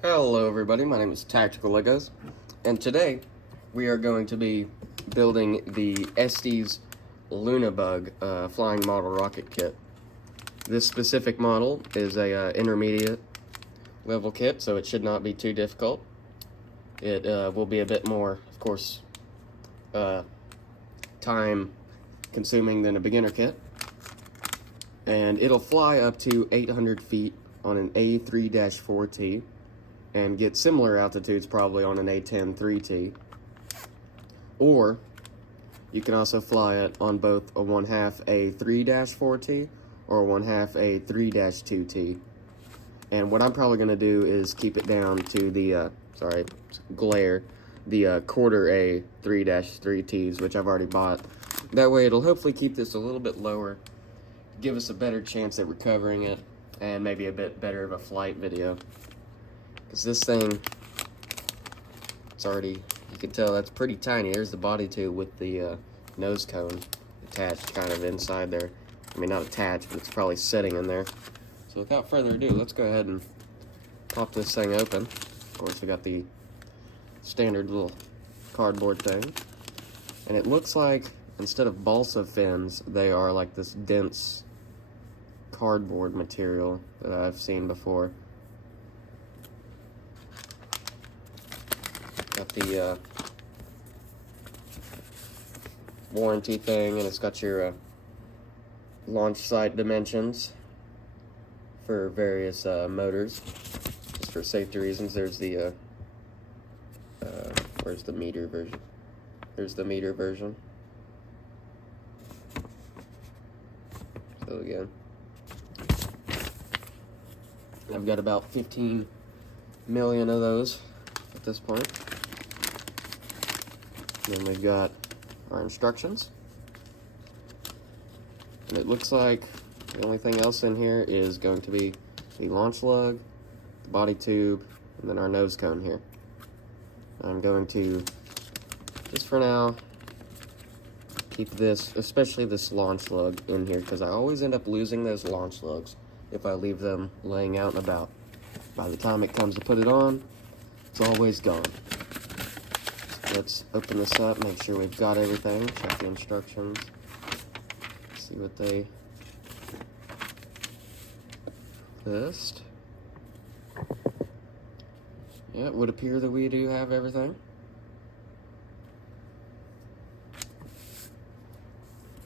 Hello everybody, my name is Tactical Legos, and today we are going to be building the Estes Luna Bug flying model rocket kit. This specific model is a intermediate level kit, so it should not be too difficult. It will be a bit more, of course, time consuming than a beginner kit, and it'll fly up to 800 feet on an A3-4T and get similar altitudes probably on an A10 3T. Or you can also fly it on both a 1/2 A3-4T or 1/2 A3-2T. And what I'm probably going to do is keep it down to the, the quarter A3-3Ts, which I've already bought. That way it'll hopefully keep this a little bit lower, give us a better chance at recovering it, and maybe a bit better of a flight video. Because this thing, it's already, you can tell that's pretty tiny. There's the body tube with the nose cone attached kind of inside there. I mean, not attached, but it's probably sitting in there. So without further ado, let's go ahead and pop this thing open. Of course, we got the standard little cardboard thing. And it looks like, instead of balsa fins, they are like this dense cardboard material that I've seen before. Got the warranty thing, and it's got your launch site dimensions for various motors, just for safety reasons. There's the where's the meter version? There's the meter version. So again, I've got about 15 million of those at this point. Then we've got our instructions. And it looks like the only thing else in here is going to be the launch lug, the body tube, and then our nose cone here. I'm going to, just for now, keep this, especially this launch lug, in here, because I always end up losing those launch lugs if I leave them laying out and about. By the time it comes to put it on, it's always gone. Let's open this up, make sure we've got everything, check the instructions, see what they list. Yeah, it would appear that we do have everything.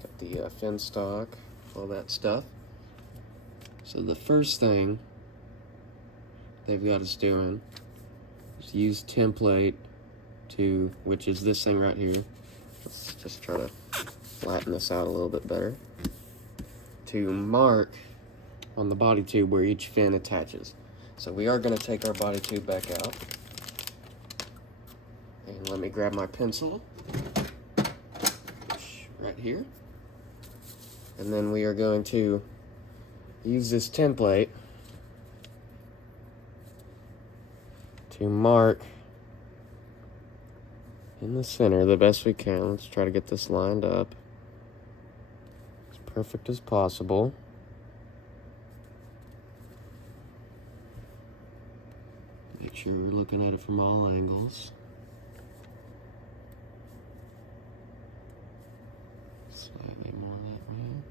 Got the fin stock, all that stuff. So the first thing they've got us doing is use template to, which is this thing right here. Let's just try to flatten this out a little bit better. To mark on the body tube where each fin attaches. So we are going to take our body tube back out. And let me grab my pencil. Right here. And then we are going to use this template to mark in the center the best we can. Let's try to get this lined up as perfect as possible. Make sure we're looking at it from all angles. Slightly more that way.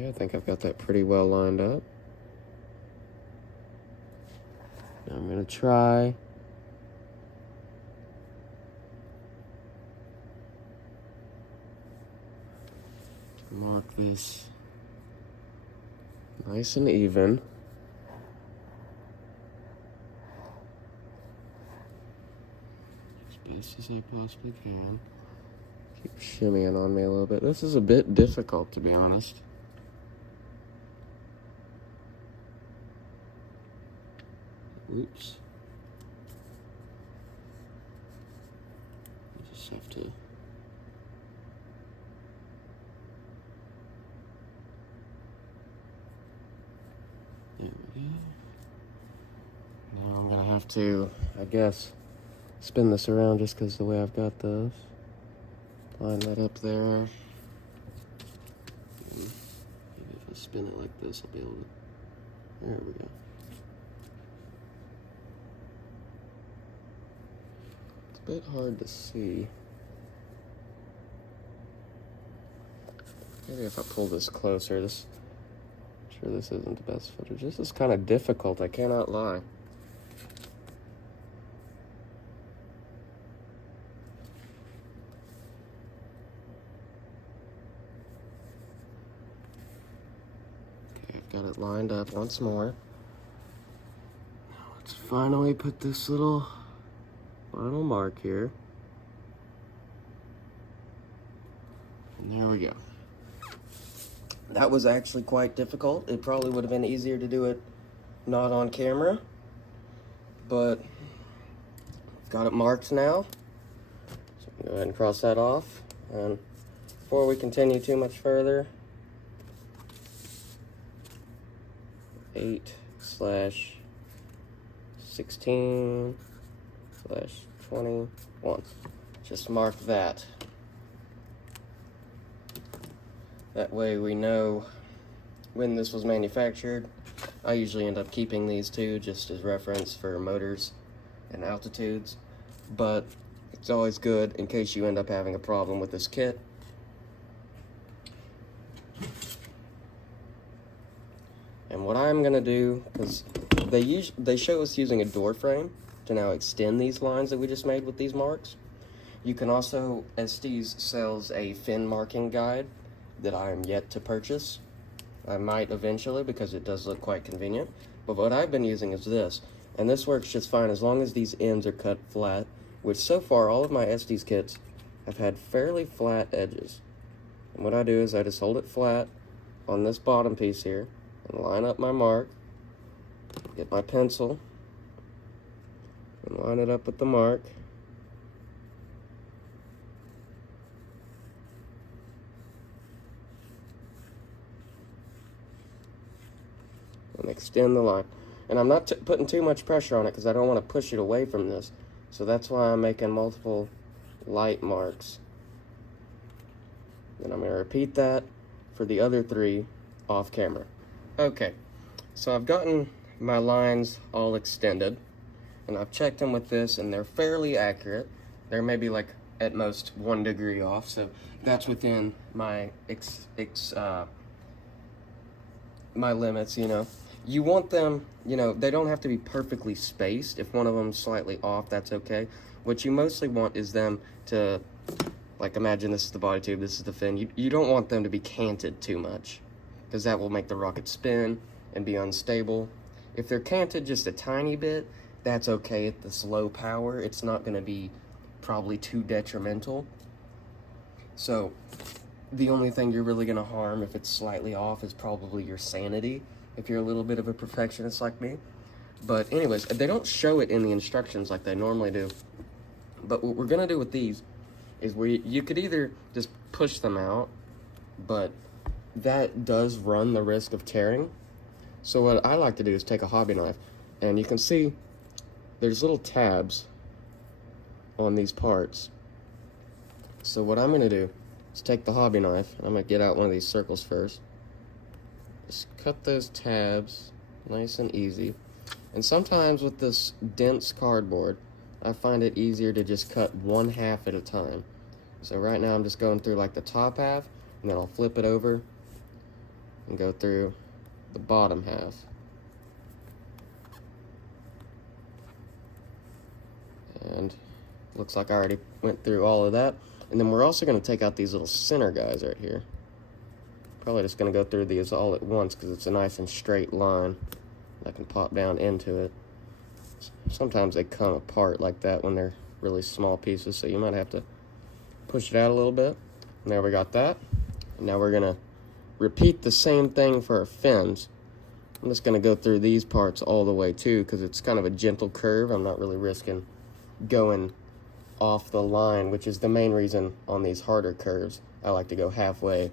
Okay, I think I've got that pretty well lined up. Now I'm going to try mark this nice and even. As best as I possibly can. Keep shimmying on me a little bit. This is a bit difficult, to be honest. Oops. I just have to. There we go. Now I'm gonna have to, I guess, spin this around just because the way I've got this. Line that up there. Maybe if I spin it like this, I'll be able to. There we go. a bit hard to see. Maybe if I pull this closer, I'm sure this isn't the best footage. This is kind of difficult, I cannot lie. Okay, I've got it lined up once more. Now let's finally put this little final mark here. And there we go. That was actually quite difficult. It probably would have been easier to do it not on camera, but I've got it marked now. So go ahead and cross that off. And before we continue too much further, 8/16/21. Just mark that. That way we know when this was manufactured. I usually end up keeping these two just as reference for motors and altitudes, but it's always good in case you end up having a problem with this kit. And what I'm gonna do, because they show us using a door frame to now extend these lines that we just made with these marks. You can also, Estes sells a fin marking guide that I am yet to purchase. I might eventually because it does look quite convenient. But what I've been using is this, and this works just fine as long as these ends are cut flat, which so far all of my Estes kits have had fairly flat edges. And what I do is I just hold it flat on this bottom piece here and line up my mark, get my pencil, and line it up with the mark. And extend the line. And I'm not putting too much pressure on it because I don't want to push it away from this. So that's why I'm making multiple light marks. And I'm going to repeat that for the other three off camera. Okay, so I've gotten my lines all extended, and I've checked them with this, and they're fairly accurate. They're maybe like at most 1 degree off, so that's within my my limits, you know. You want them, you know, they don't have to be perfectly spaced. If one of them's slightly off, that's okay. What you mostly want is them to, like, imagine this is the body tube, this is the fin. You don't want them to be canted too much, because that will make the rocket spin and be unstable. If they're canted just a tiny bit, that's okay at this low power. It's not going to be probably too detrimental. So the only thing you're really going to harm if it's slightly off is probably your sanity, if you're a little bit of a perfectionist like me. But anyways, they don't show it in the instructions like they normally do. But what we're going to do with these is where you could either just push them out, but that does run the risk of tearing. So what I like to do is take a hobby knife, and you can see there's little tabs on these parts. So what I'm going to do is take the hobby knife. I'm going to get out one of these circles first. Just cut those tabs nice and easy. And sometimes with this dense cardboard, I find it easier to just cut 1/2 at a time. So right now I'm just going through like the top half, and then I'll flip it over and go through the bottom half. And looks like I already went through all of that. And then we're also going to take out these little center guys right here. Probably just going to go through these all at once because it's a nice and straight line. I can pop down into it. Sometimes they come apart like that when they're really small pieces, so you might have to push it out a little bit. And there we got that. And now we're going to repeat the same thing for our fins. I'm just going to go through these parts all the way too because it's kind of a gentle curve. I'm not really risking going off the line, which is the main reason on these harder curves I like to go halfway.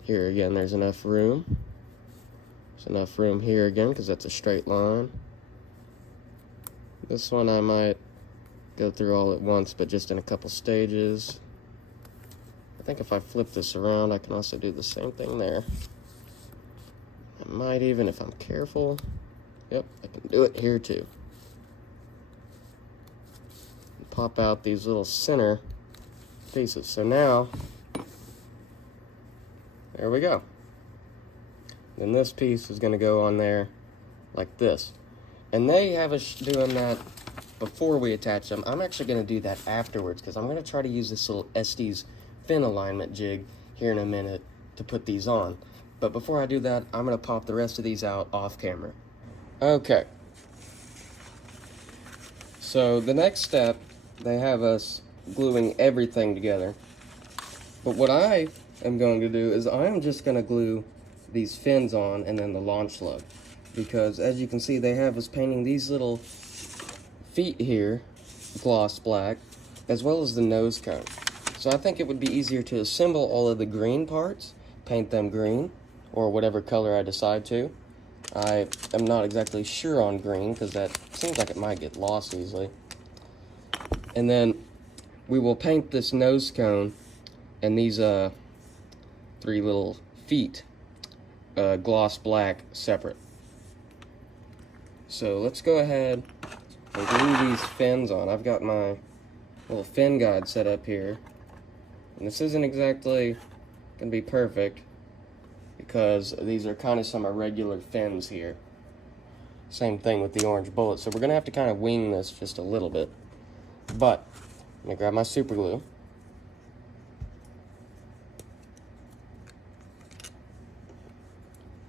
Here again, there's enough room. There's enough room here again because that's a straight line. This one I might go through all at once, but just in a couple stages. I think if I flip this around, I can also do the same thing there. I might even, if I'm careful, yep, I can do it here too. pop out these little center pieces. So now, there we go. Then this piece is going to go on there like this. And they have us doing that before we attach them. I'm actually going to do that afterwards because I'm going to try to use this little Estes fin alignment jig here in a minute to put these on. But before I do that, I'm going to pop the rest of these out off camera. Okay. So the next step, they have us gluing everything together. But what I am going to do is I'm just going to glue these fins on and then the launch lug. Because as you can see, they have us painting these little feet here gloss black, as well as the nose cone. So I think it would be easier to assemble all of the green parts, paint them green, or whatever color I decide to. I am not exactly sure on green, because that seems like it might get lost easily. And then we will paint this nose cone and these 3 little feet gloss black separate. So let's go ahead and glue these fins on. I've got my little fin guide set up here. And this isn't exactly going to be perfect because these are kind of some irregular fins here. Same thing with the orange bullet. So we're going to have to kind of wing this just a little bit. But I'm going to grab my super glue.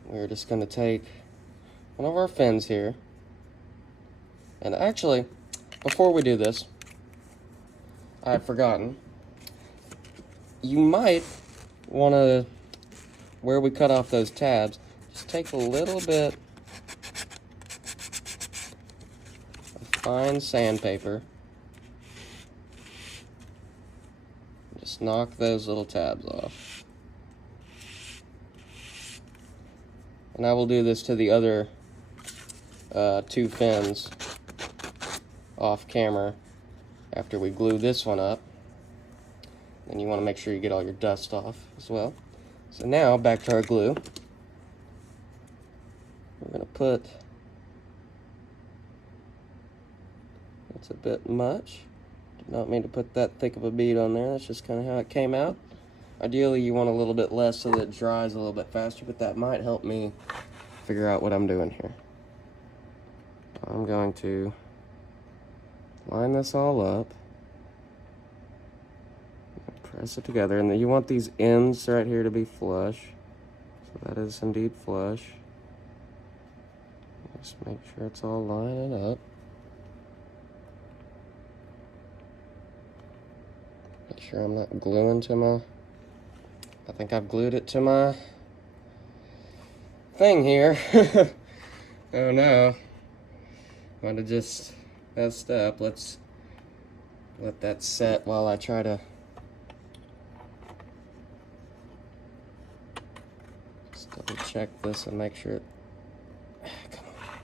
We're just going to take one of our fins here. And actually, before we do this, I had forgotten. You might want to, where we cut off those tabs, just take a little bit of fine sandpaper. Just knock those little tabs off. And I will do this to the other 2 fins off camera after we glue this one up. And you want to make sure you get all your dust off as well. So now, back to our glue. We're going to put, that's a bit much. Did not mean to put that thick of a bead on there. That's just kind of how it came out. Ideally, you want a little bit less so that it dries a little bit faster, but that might help me figure out what I'm doing here. I'm going to line this all up. Press it together, and then you want these ends right here to be flush. So that is indeed flush. Just make sure it's all lining up. Make sure I'm not gluing to my... I think I've glued it to my thing here. Oh no. Might have just messed up. Let's let that set while I try to double check this and make sure it, come on.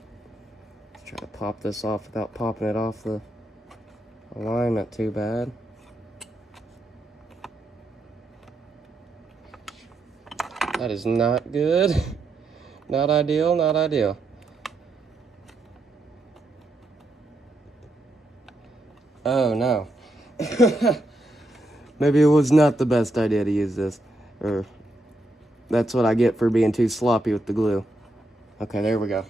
Let's try to pop this off without popping it off the alignment too bad. That is not good. Not ideal, not ideal. Oh no. Maybe it was not the best idea to use this, or that's what I get for being too sloppy with the glue. Okay, there we go.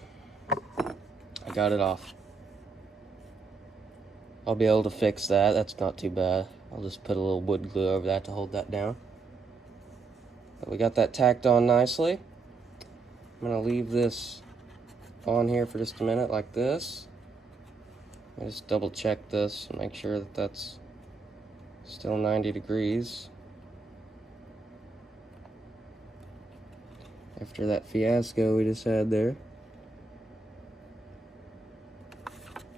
I got it off. I'll be able to fix that. That's not too bad. I'll just put a little wood glue over that to hold that down. But we got that tacked on nicely. I'm going to leave this on here for just a minute like this. I just double check this and make sure that that's still 90 degrees. After that fiasco we just had there.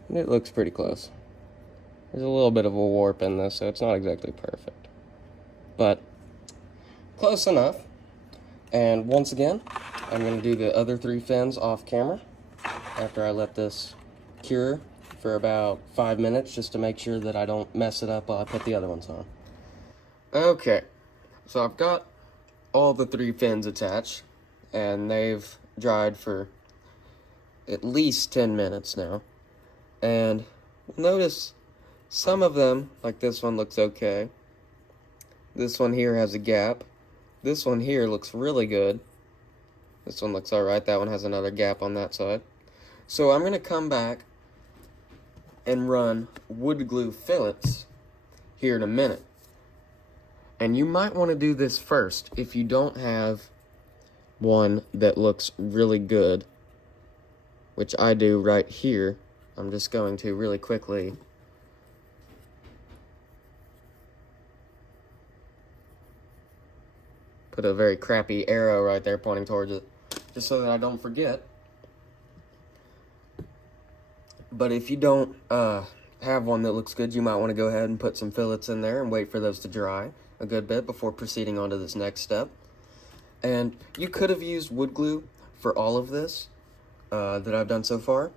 And it looks pretty close. There's a little bit of a warp in this, so it's not exactly perfect. But close enough. And once again, I'm going to do the other 3 fins off camera after I let this cure for about 5 minutes just to make sure that I don't mess it up while I put the other ones on. Okay, so I've got all the 3 fins attached, and they've dried for at least 10 minutes now. And notice Some of them, like this one, looks okay. This one here has a gap. This one here looks really good. This one looks alright. That one has another gap on that side. So I'm going to come back and run wood glue fillets here in a minute. And you might want to do this first if you don't have one that looks really good, which I do right here. I'm just going to really quickly put a very crappy arrow right there pointing towards it, just so that I don't forget. But if you don't have one that looks good, you might want to go ahead and put some fillets in there and wait for those to dry a good bit before proceeding on to this next step. And you could have used wood glue for all of this that I've done so far.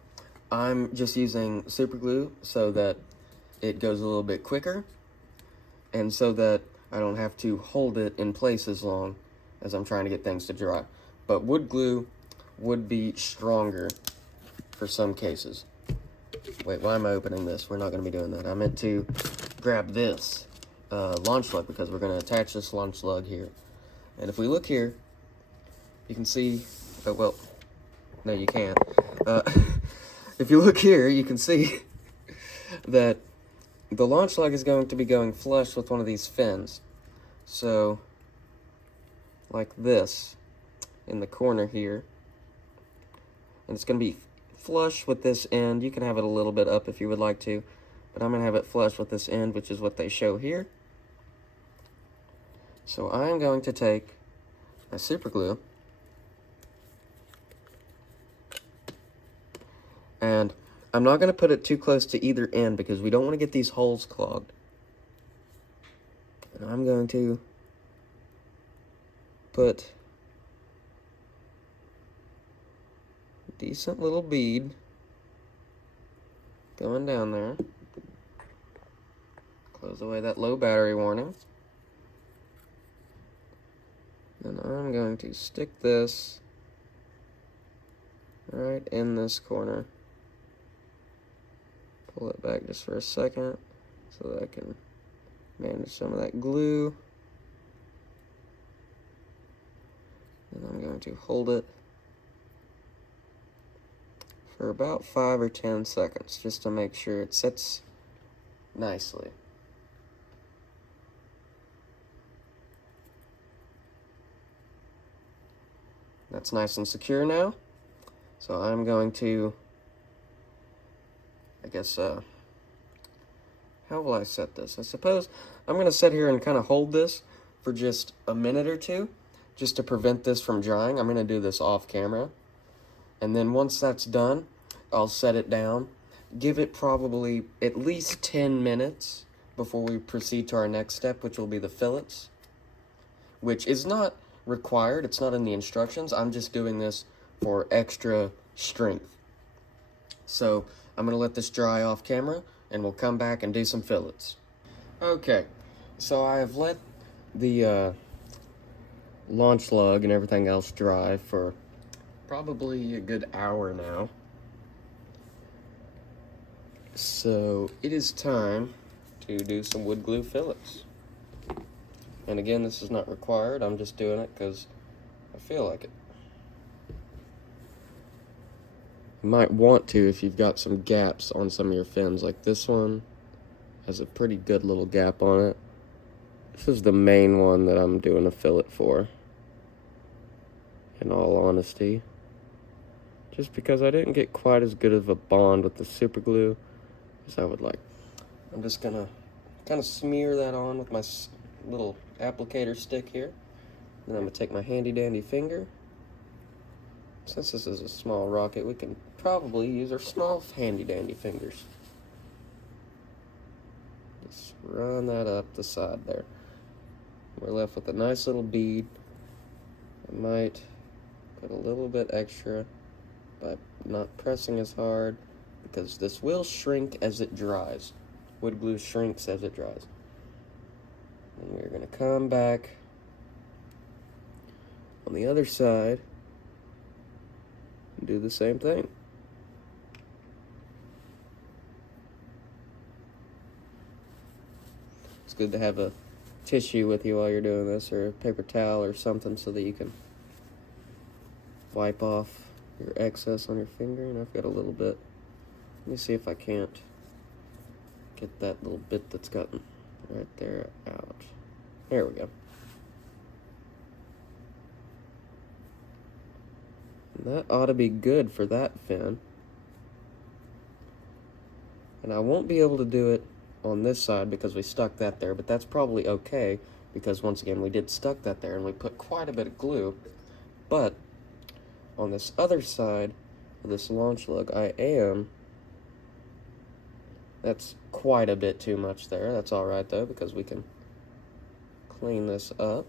I'm just using super glue so that it goes a little bit quicker and so that I don't have to hold it in place as long as I'm trying to get things to dry. But wood glue would be stronger for some cases. Wait, why am I opening this? We're not going to be doing that. I meant to grab this launch lug because we're going to attach this launch lug here. And if we look here, you can see, oh, well, no, you can't. If you look here, you can see that the launch lug is going to be going flush with one of these fins. So, like this, in the corner here. And it's going to be flush with this end. You can have it a little bit up if you would like to, but I'm going to have it flush with this end, which is what they show here. So I'm going to take my super glue and I'm not going to put it too close to either end because we don't want to get these holes clogged. And I'm going to put a decent little bead going down there. Close away that low battery warning. Then I'm going to stick this right in this corner. Pull it back just for a second so that I can manage some of that glue. And I'm going to hold it for about 5 or 10 seconds just to make sure it sits nicely. That's nice and secure now. So I'm going to, I guess, how will I set this? I suppose I'm going to sit here and kind of hold this for just a minute or two, just to prevent this from drying. I'm going to do this off camera. And then once that's done, I'll set it down. Give it probably at least 10 minutes before we proceed to our next step, which will be the fillets, which is not required. It's not in the instructions. I'm just doing this for extra strength. So I'm going to let this dry off camera and we'll come back and do some fillets. Okay, so I have let the launch lug and everything else dry for probably a good hour now. So it is time to do some wood glue fillets. And again, this is not required. I'm just doing it because I feel like it. You might want to if you've got some gaps on some of your fins. Like this one has a pretty good little gap on it. This is the main one that I'm doing a fillet for, in all honesty. Just because I didn't get quite as good of a bond with the super glue as I would like. I'm just gonna kind of smear that on with my little applicator stick here. Then I'm gonna take my handy dandy finger. Since this is a small rocket, we can probably use our small handy dandy fingers. Just run that up the side there. We're left with a nice little bead. I might put a little bit extra by not pressing as hard because this will shrink as it dries. Wood glue shrinks as it dries. And we're going to come back on the other side and do the same thing. It's good to have a tissue with you while you're doing this, or a paper towel or something, so that you can wipe off your excess on your finger. And I've got a little bit. Let me see if I can't get that little bit that's gotten right there out. There we go. And that ought to be good for that fin. And I won't be able to do it on this side because we stuck that there, but that's probably okay because once again we did stuck that there and we put quite a bit of glue. But on this other side of this launch lug, that's quite a bit too much there. That's alright though, because we can clean this up.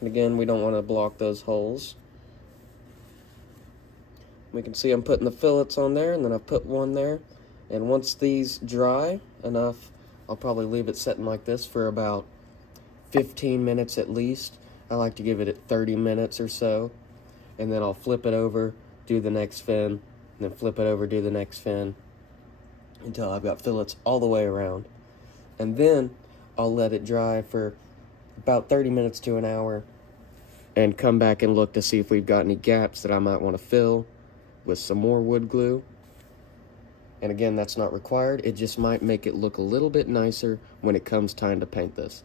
And again, we don't want to block those holes. We can see I'm putting the fillets on there, and then I've put one there. And once these dry enough, I'll probably leave it setting like this for about 15 minutes at least. I like to give it at 30 minutes or so. And then I'll flip it over, do the next fin, and then flip it over, do the next fin, until I've got fillets all the way around. And then I'll let it dry for about 30 minutes to an hour and come back and look to see if we've got any gaps that I might want to fill with some more wood glue. And again, that's not required. It just might make it look a little bit nicer when it comes time to paint this.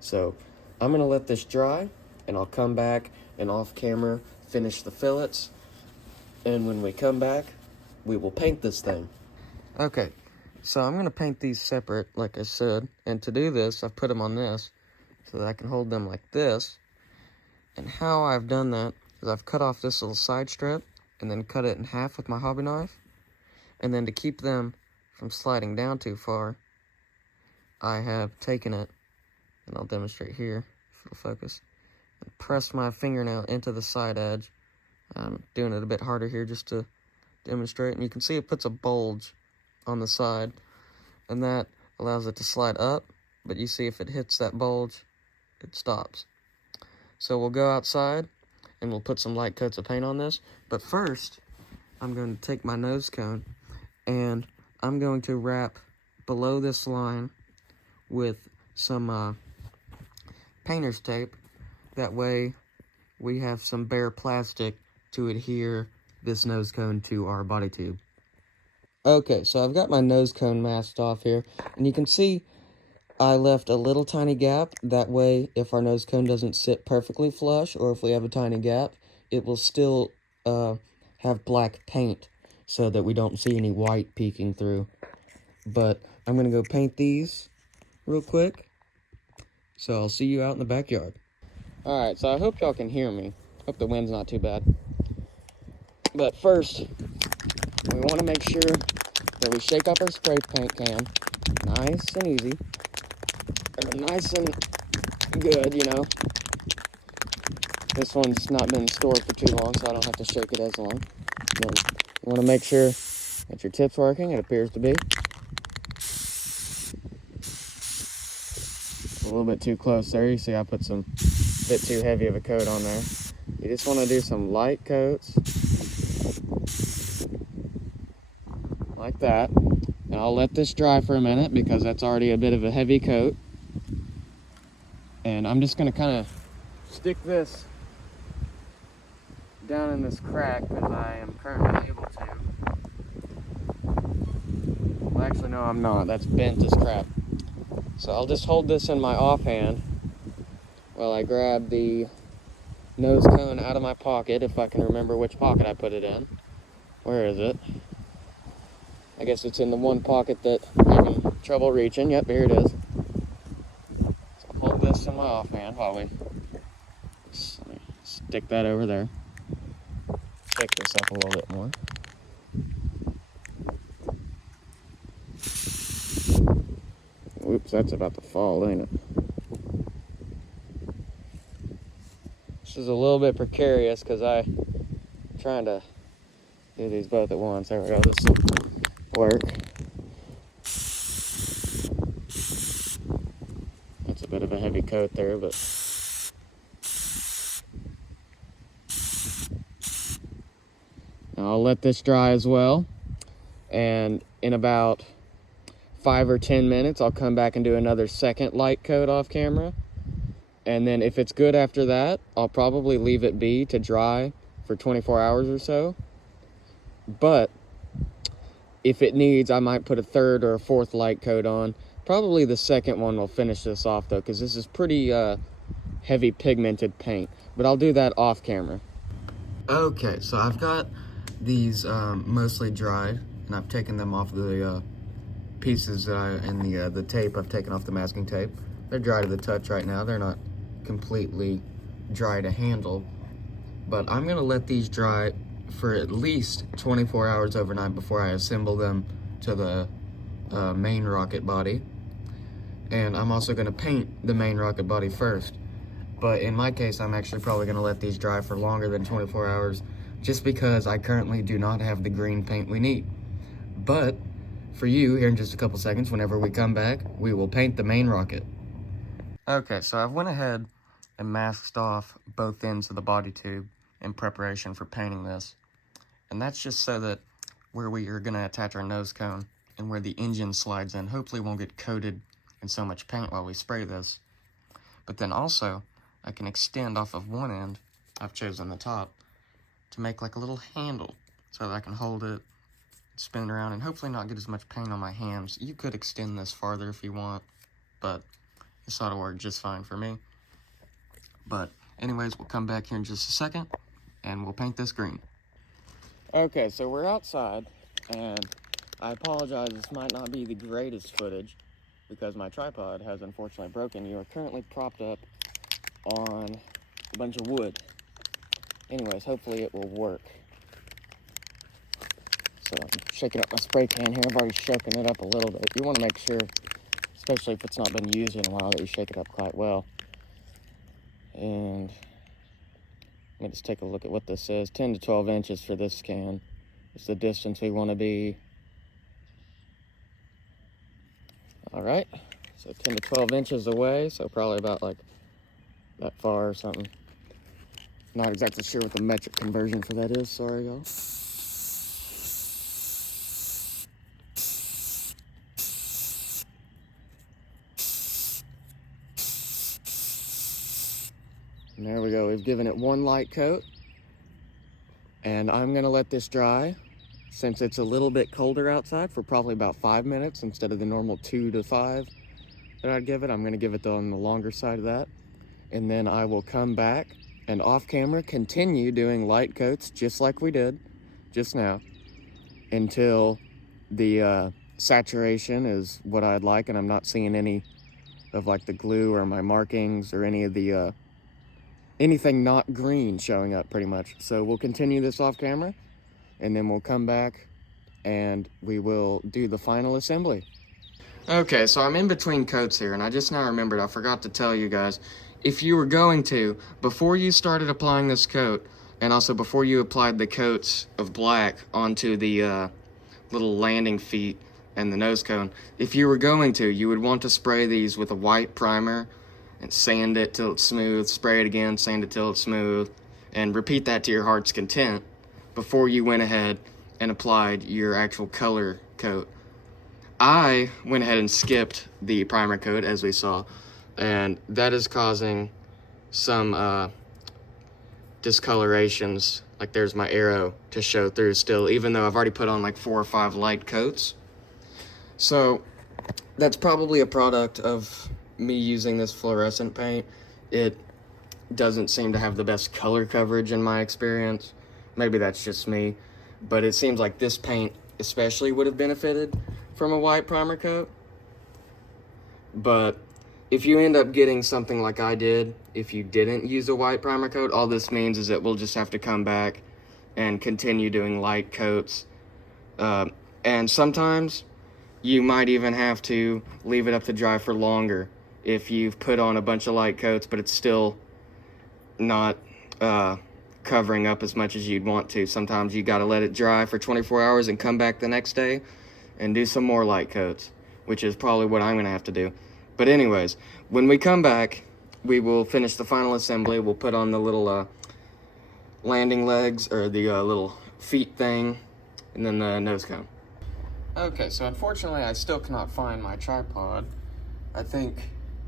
So I'm going to let this dry, and I'll come back and off camera finish the fillets. And when we come back, we will paint this thing. Okay, so I'm going to paint these separate, like I said. And to do this, I've put them on this so that I can hold them like this. And how I've done that is I've cut off this little side strip and then cut it in half with my hobby knife. And then to keep them from sliding down too far, I have taken it, and I'll demonstrate here if it'll focus, and pressed my fingernail into the side edge. I'm doing it a bit harder here just to demonstrate. And you can see it puts a bulge on the side, and that allows it to slide up. But you see if it hits that bulge, it stops. So we'll go outside and we'll put some light coats of paint on this. But first, I'm going to take my nose cone and I'm going to wrap below this line with some painter's tape. That way we have some bare plastic to adhere this nose cone to our body tube. Okay, so I've got my nose cone masked off here, and you can see I left a little tiny gap. That way, if our nose cone doesn't sit perfectly flush, or if we have a tiny gap, it will still have black paint so that we don't see any white peeking through. But I'm going to go paint these real quick. So I'll see you out in the backyard. Alright, so I hope y'all can hear me. Hope the wind's not too bad. But first, we want to make sure that we shake up our spray paint can nice and easy. Or nice and good, you know. This one's not been stored for too long, so I don't have to shake it as long. But you want to make sure that your tip's working. It appears to be. A little bit too close there. You see I put some bit too heavy of a coat on there. You just want to do some light coats. Like that. And I'll let this dry for a minute because that's already a bit of a heavy coat. And I'm just going to kind of stick this down in this crack because I am currently able to. Well, actually, no, I'm not. That's bent as crap. So I'll just hold this in my offhand while I grab the nose cone out of my pocket, if I can remember which pocket I put it in. Where is it? I guess it's in the one pocket that I'm having trouble reaching. Yep, here it is. So I'll hold this in my offhand while we stick that over there. Pick this up a little bit more. Oops, that's about to fall, ain't it? This is a little bit precarious because I'm trying to do these both at once. There we go. This will work. That's a bit of a heavy coat there, but now I'll let this dry as well. And in about 5 or 10 minutes, I'll come back and do another second light coat off camera. And then if it's good after that, I'll probably leave it be to dry for 24 hours or so. But if it needs, I might put a third or a fourth light coat on. Probably the second one will finish this off though, because this is pretty heavy pigmented paint. But I'll do that off camera. Okay, so I've got these mostly dried, and I've taken them off the pieces that and the tape. I've taken off the masking tape. They're dry to the touch right now. They're not completely dry to handle, but I'm gonna let these dry for at least 24 hours overnight before I assemble them to the main rocket body. And I'm also gonna paint the main rocket body first. But in my case, I'm actually probably gonna let these dry for longer than 24 hours just because I currently do not have the green paint we need. But for you, here in just a couple seconds, whenever we come back, we will paint the main rocket. Okay, so I've went ahead and masked off both ends of the body tube in preparation for painting this. And that's just so that where we are going to attach our nose cone and where the engine slides in hopefully won't get coated in so much paint while we spray this. But then also, I can extend off of one end, I've chosen the top, to make like a little handle so that I can hold it, spin it around, and hopefully not get as much paint on my hands. You could extend this farther if you want, but this ought to work just fine for me. But anyways, we'll come back here in just a second and we'll paint this green. Okay, so we're outside, and I apologize, this might not be the greatest footage because my tripod has unfortunately broken. You are currently propped up on a bunch of wood. Anyways, hopefully it will work. So I'm shaking up my spray can here. I've already shaken it up a little bit. You want to make sure, especially if it's not been used in a while, that you shake it up quite well. And let me just take a look at what this says. 10 to 12 inches for this can is the distance we want to be. All right, so 10 to 12 inches away, so probably about like that far or something. Not exactly sure what the metric conversion for that is, sorry y'all. And there we go, we've given it one light coat. And I'm gonna let this dry since it's a little bit colder outside for probably about 5 minutes instead of the normal 2 to 5 that I'd give it. I'm gonna give it on the longer side of that. And then I will come back and off camera continue doing light coats just like we did just now until the saturation is what I'd like and I'm not seeing any of like the glue or my markings or any of the anything not green showing up pretty much. So we'll continue this off camera and then we'll come back and we will do the final assembly. Okay, so I'm in between coats here and I just now remembered, I forgot to tell you guys, if you were going to, before you started applying this coat, and also before you applied the coats of black onto the little landing feet and the nose cone, if you were going to, you would want to spray these with a white primer and sand it till it's smooth, spray it again, sand it till it's smooth, and repeat that to your heart's content before you went ahead and applied your actual color coat. I went ahead and skipped the primer coat, as we saw, and that is causing some discolorations. Like there's my arrow to show through still, even though I've already put on like 4 or 5 light coats. So that's probably a product of me using this fluorescent paint. It doesn't seem to have the best color coverage in my experience. Maybe that's just me, but it seems like this paint especially would have benefited from a white primer coat. But if you end up getting something like I did, if you didn't use a white primer coat, all this means is that we'll just have to come back and continue doing light coats. And sometimes you might even have to leave it up to dry for longer if you've put on a bunch of light coats, but it's still not covering up as much as you'd want to. Sometimes you gotta let it dry for 24 hours and come back the next day and do some more light coats, which is probably what I'm gonna have to do. But anyways, when we come back, we will finish the final assembly. We'll put on the little landing legs, or the little feet thing, and then the nose cone. Okay, so unfortunately I still cannot find my tripod. I think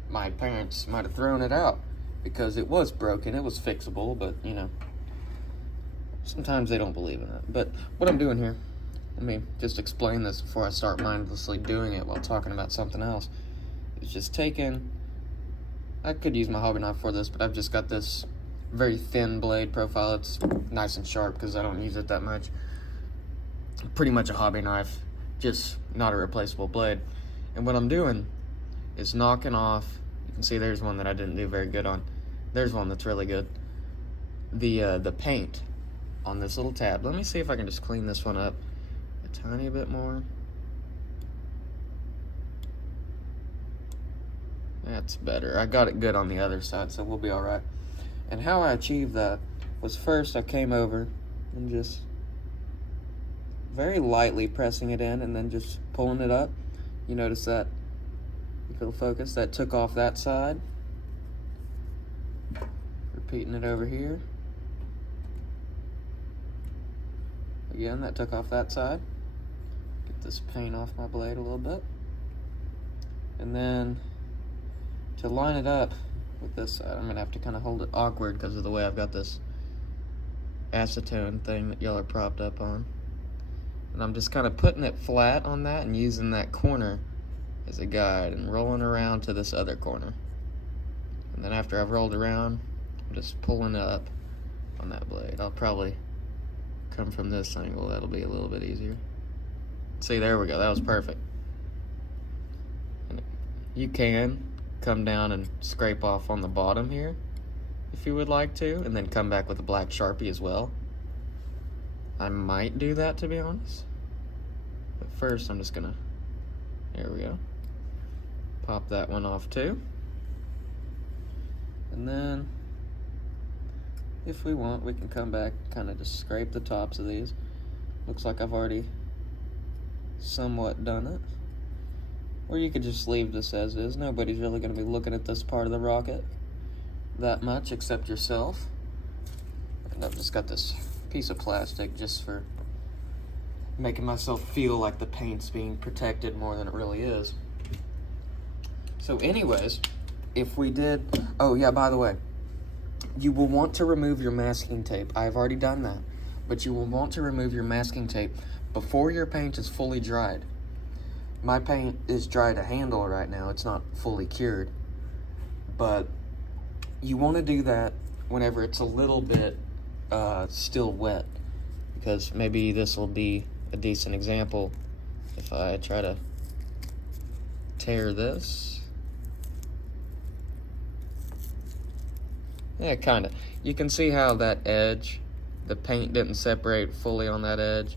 my parents might have thrown it out because it was broken. It was fixable, but you know, sometimes they don't believe in it. But what I'm doing here, let me just explain this before I start mindlessly doing it while talking about something else. It's just taking, I could use my hobby knife for this, but I've just got this very thin blade profile. It's nice and sharp because I don't use it that much. Pretty much a hobby knife, just not a replaceable blade. And what I'm doing is knocking off, you can see there's one that I didn't do very good on. There's one that's really good. The paint on this little tab. Let me see if I can just clean this one up a tiny bit more. That's better. I got it good on the other side, so we'll be all right. And how I achieved that was first I came over and just very lightly pressing it in and then just pulling it up. You notice that, if it'll focus, that took off that side. Repeating it over here. Again, that took off that side. Get this paint off my blade a little bit. And then to line it up with this side, I'm gonna have to kind of hold it awkward because of the way I've got this acetone thing that y'all are propped up on. And I'm just kind of putting it flat on that and using that corner as a guide and rolling around to this other corner. And then after I've rolled around, I'm just pulling up on that blade. I'll probably come from this angle. That'll be a little bit easier. See, there we go. That was perfect. And you can come down and scrape off on the bottom here if you would like to, and then come back with a black Sharpie as well. I might do that, to be honest. But first, I'm just gonna, there we go. Pop that one off too. And then, if we want, we can come back, kind of just scrape the tops of these. Looks like I've already somewhat done it. Or you could just leave this as is. Nobody's really gonna be looking at this part of the rocket that much except yourself. And I've just got this piece of plastic just for making myself feel like the paint's being protected more than it really is. So anyways, if we did, oh yeah, by the way, you will want to remove your masking tape. I've already done that, but you will want to remove your masking tape before your paint is fully dried. My paint is dry to handle right now. It's not fully cured, but you want to do that whenever it's a little bit still wet, because maybe this will be a decent example if I try to tear this. Yeah, kind of. You can see how that edge, the paint didn't separate fully on that edge.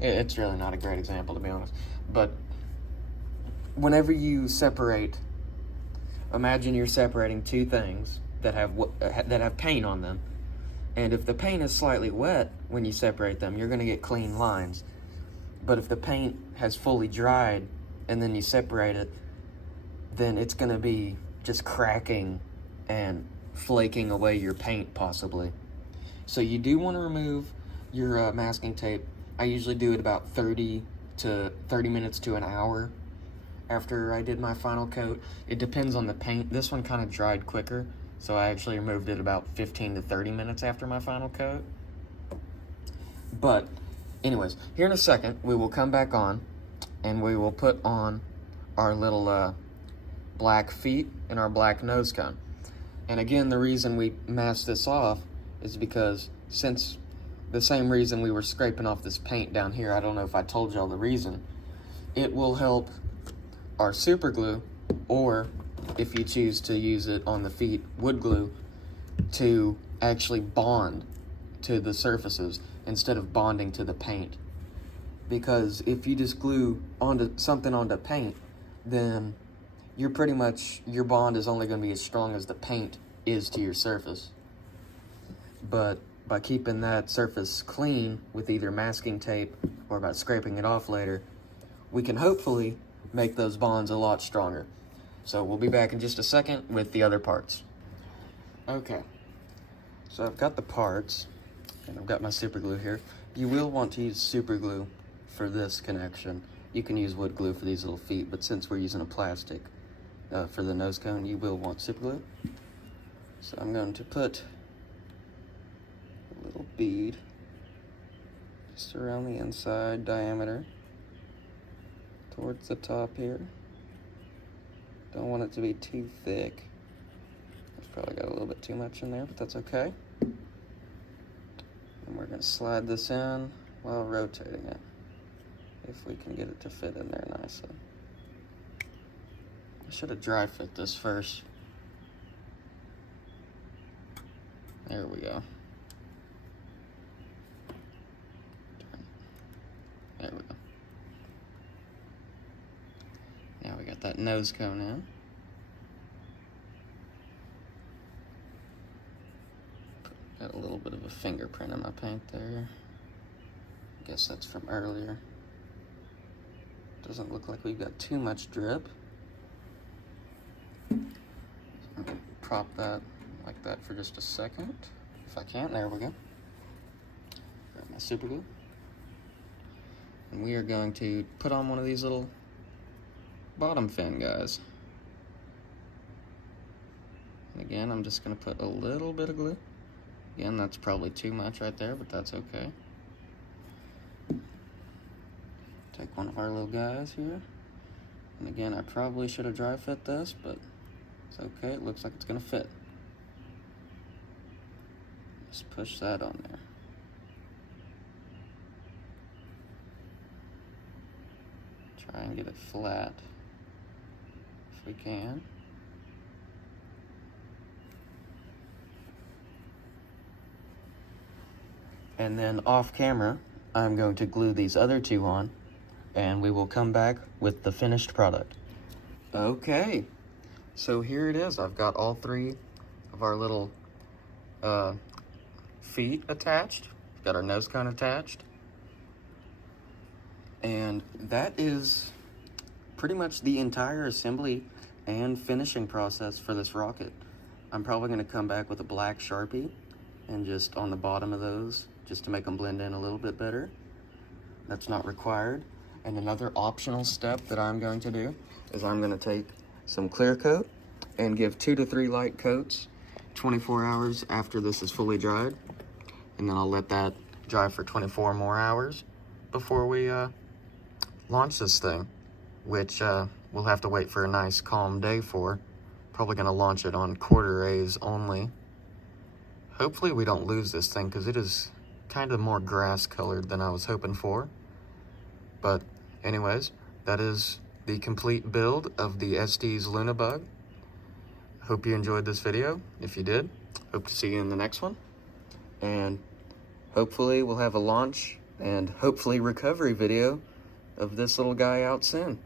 It's really not a great example, to be honest. But whenever you separate, imagine you're separating two things that have paint on them. And if the paint is slightly wet when you separate them, you're going to get clean lines. But if the paint has fully dried and then you separate it, then it's going to be just cracking and flaking away your paint, possibly. So you do want to remove your masking tape. I usually do it about 30 minutes to an hour after I did my final coat. It depends on the paint. This one kind of dried quicker, so I actually removed it about 15 to 30 minutes after my final coat. But anyways, here in a second, we will come back on and we will put on our little black feet and our black nose cone. And again, the reason we masked this off is because, since the same reason we were scraping off this paint down here, I don't know if I told y'all the reason, it will help our super glue, or if you choose to use it on the feet, wood glue, to actually bond to the surfaces instead of bonding to the paint. Because if you just glue something onto paint, then you're pretty much, your bond is only going to be as strong as the paint is to your surface. But by keeping that surface clean with either masking tape or by scraping it off later, we can hopefully make those bonds a lot stronger. So we'll be back in just a second with the other parts. Okay, so I've got the parts and I've got my super glue here. You will want to use super glue for this connection. You can use wood glue for these little feet, but since we're using a plastic for the nose cone, you will want super glue. So I'm going to put a little bead just around the inside diameter towards the top here. Don't want it to be too thick. I've probably got a little bit too much in there, but that's okay. And we're going to slide this in while rotating it, if we can get it to fit in there nicely. I should have dry fit this first. There we go. There we go. Now we got that nose cone in. Got a little bit of a fingerprint in my paint there. I guess that's from earlier. Doesn't look like we've got too much drip. So I'm gonna prop that like that for just a second. If I can, there we go. Grab my super glue. And we are going to put on one of these little bottom fin guys. And again, I'm just gonna put a little bit of glue. Again, that's probably too much right there, but that's okay. Take one of our little guys here. And again, I probably should have dry fit this, but it's okay. It looks like it's gonna fit. Just push that on there. Try and get it flat if we can. And then off camera, I'm going to glue these other two on, and we will come back with the finished product. Okay, so here it is. I've got all three of our little feet attached. We've got our nose cone attached. And that is pretty much the entire assembly and finishing process for this rocket. I'm probably gonna come back with a black Sharpie and just on the bottom of those, just to make them blend in a little bit better. That's not required. And another optional step that I'm going to do is I'm gonna take some clear coat and give 2 to 3 light coats 24 hours after this is fully dried. And then I'll let that dry for 24 more hours before we launch this thing, which we'll have to wait for a nice calm day for. Probably gonna launch it on quarter rays only. Hopefully we don't lose this thing, because it is kind of more grass colored than I was hoping for. But anyways, that is the complete build of the Estes Luna Bug. Hope you enjoyed this video. If you did, hope to see you in the next one. And hopefully we'll have a launch and hopefully recovery video of this little guy out soon.